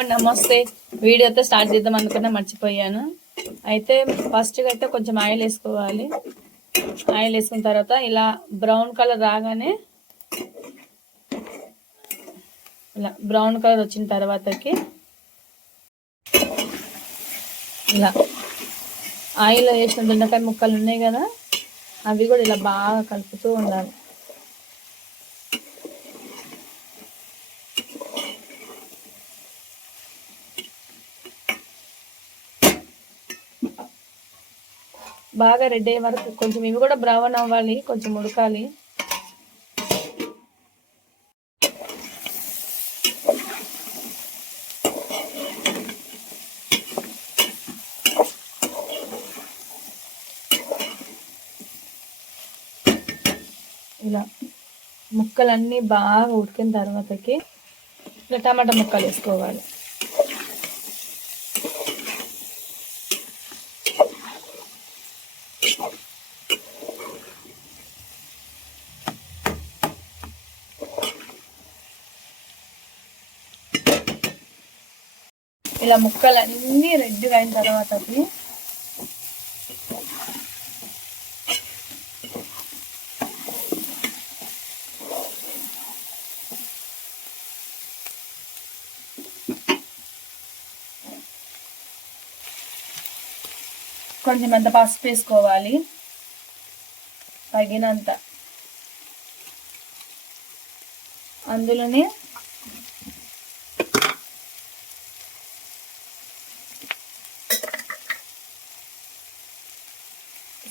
నమస్తే. వీడియో అయితే స్టార్ట్ చేద్దాం అనుకున్నా, మర్చిపోయాను. అయితే ఫస్ట్గా అయితే కొంచెం ఆయిల్ వేసుకోవాలి. ఆయిల్ వేసుకున్న తర్వాత ఇలా బ్రౌన్ కలర్ రాగానే, ఇలా బ్రౌన్ కలర్ వచ్చిన తర్వాతకి ఇలా ఆయిల్ వేసిన దొండకాయ ముక్కలు ఉన్నాయి కదా, అవి కూడా ఇలా బాగా కలుపుతూ ఉండాలి. బాగా రెడ్ అయ్యే వరకు కొంచెం ఇవి కూడా బ్రౌన్ అవ్వాలి, కొంచెం ఉడకాలి. ఇలా ముక్కలన్నీ బాగా ఉడికిన తర్వాతకి ఇలా టమాటా ముక్కలు వేసుకోవాలి. ఇలా ముక్కలన్నీ రెడ్గా అయిన తర్వాతకి కొంచెం అంత పసుపు వేసుకోవాలి, తగినంత. అందులోనే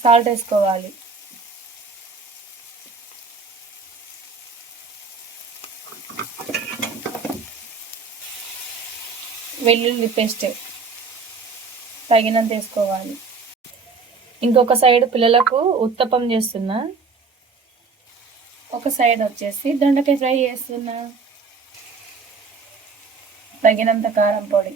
సాల్ట్ వేసుకోవాలి. వెల్లుల్లి పేస్ట్ తగినంత వేసుకోవాలి. ఇంకొక సైడ్ పిల్లలకు ఉత్తప్పం చేస్తున్నా, ఒక సైడ్ వచ్చేసి దొండకాయ ఫ్రై చేస్తున్నా. తగినంత కారం పొడి,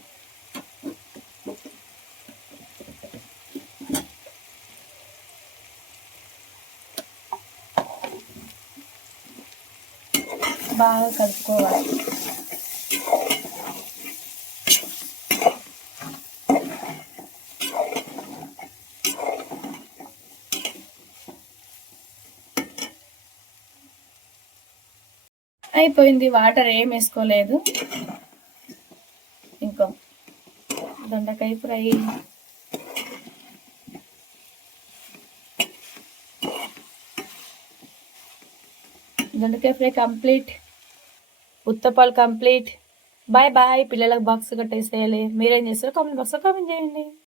బాగా కలుపుకోవాలి. అయిపోయింది, వాటర్ ఏం వేసుకోలేదు. ఇంకో దొండకాయ ఫ్రై కంప్లీట్. ఉత్తపాలు కంప్లీట్. Bye bye. పిల్లలకు బాక్స్ కట్టేసేయాలి. మీరేం చేస్తారో కామెంట్ బాక్స్లో కామెంట్ చేయండి.